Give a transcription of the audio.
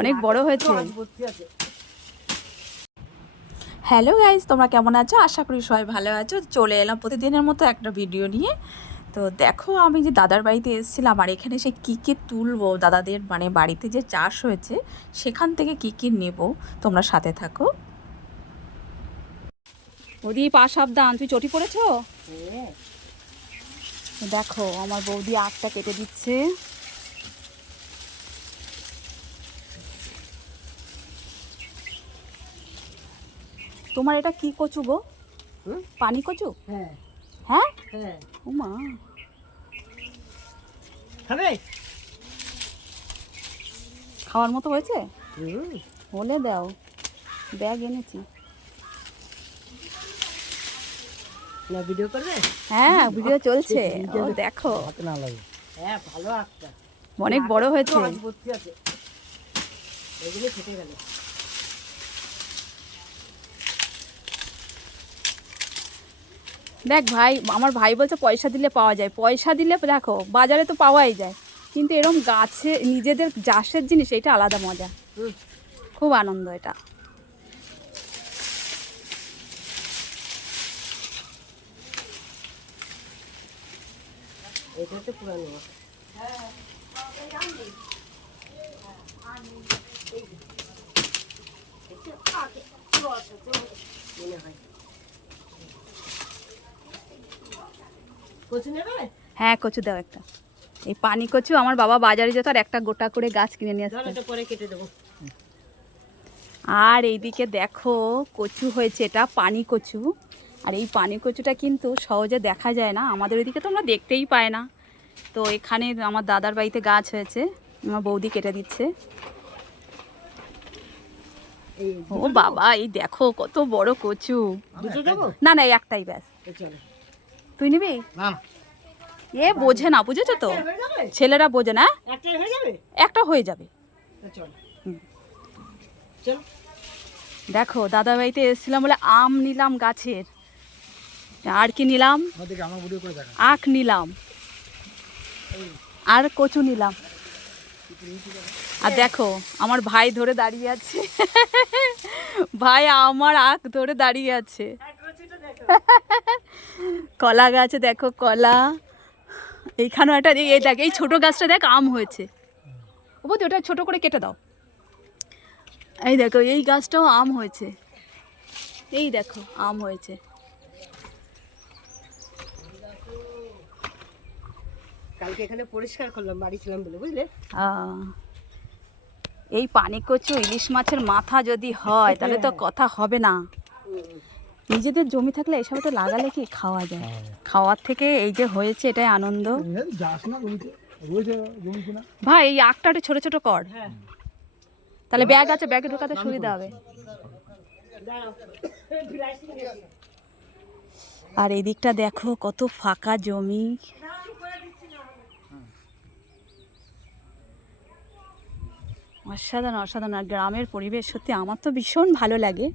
অনেক বড় হয়েছে। হ্যালো গাইজ তোমরা কেমন আছো? আশা করি সবাই ভালো আছো। চলে এলাম প্রতিদিনের মতো একটা ভিডিও নিয়ে। তো দেখো আমি যে দাদার বাড়িতে এসেছিলাম আর এখানে সে কী কী তুলবো দাদাদের মানে বাড়িতে যে চাষ হয়েছে সেখান থেকে কী কী নেব তোমরা সাথে থাকো। ওদি পা সাবধান তুই চটি পড়েছো? হ্যাঁ। দেখো আমার বৌদি আখটা কেটে দিচ্ছে। তোমার এটা কি কচু গো? পানি কচু? হ্যাঁ। হ্যাঁ? হ্যাঁ। উমা খাবে? খাওয়ার মতো হয়েছে? হলে দাও। ব্যাগ এনেছি। না ভিডিও করবে? হ্যাঁ ভিডিও চলছে। ও দেখো। না লাগে। হ্যাঁ ভালো অনেক বড় হয়েছে। আছে। খেতে গেলে। দেখ ভাই আমার ভাই বলছে পয়সা দিলে পাওয়া যায়। পয়সা দিলে দেখো বাজারে তো পাওয়াই যায়। কিন্তু এরম গাছে নিজেদের চাষের জিনিস এটা আলাদা মজা। খুব আনন্দ এটা। মনে হয়। কচু নেবে হ্যাঁ কচু দাও একটা। এই পানি কচু আমার বাবা বাজারে যেত আর একটা গোটা করে গাছ কিনে নিয়ে আসতো। পরে কেটে দেবো। আর এইদিকে দেখো কচু হয়েছে এটা পানি কচু। আর এই পানি কচুটা কিন্তু সহজে দেখা যায় না। আমাদের ওইদিকে তো আমরা দেখতেই পাই না। তো এখানে আমার দাদার বাড়িতে গাছ হয়েছে আমার বৌদি কেটে দিচ্ছে। ও বাবা এই দেখো কত বড় কচু। না না একটাই ব্যাস। তুই নিবি? না এ বোঝে না বুঝেছ তো? ছেলেরা বোঝে না হয়ে একটা হয়ে যাবে। দেখো দাদা বাড়িতে এসেছিলাম বলে আম নিলাম গাছের। আর কি নিলাম? আখ নিলাম। আর কচু নিলাম। আর দেখো আমার ভাই ধরে দাঁড়িয়ে আছে। ভাই আমার আখ ধরে দাঁড়িয়ে আছে। কলা গাছে দেখো কলা। এইখানেও একটা এই দেখ এই ছোটো গাছটা দেখ আম হয়েছে। ও ওটা ছোটো করে কেটে দাও। এই দেখো এই গাছটাও আম হয়েছে। এই দেখো আম হয়েছে। কালকে এখানে পরিষ্কার করলাম বাড়ি ছিলাম বলে বুঝলে? এই পানি কচু ইলিশ মাছের মাথা যদি হয় তাহলে তো কথা হবে না। নিজেদের জমি থাকলে এসব তো লাগালে কি খাওয়া যায়? খাওয়ার থেকে এই যে হয়েছে এটাই আনন্দ। কিনা? ভাই এই আখটা একটু ছোটো ছোটো কর। হ্যাঁ। তাহলে ব্যাগ আছে ব্যাগে ঢোকাতে সুবিধা হবে। আর এই দিকটা দেখো কত ফাঁকা জমি। অসাধারণ অসাধারণ। আর গ্রামের পরিবেশ সত্যি আমার তো ভীষণ ভালো লাগে।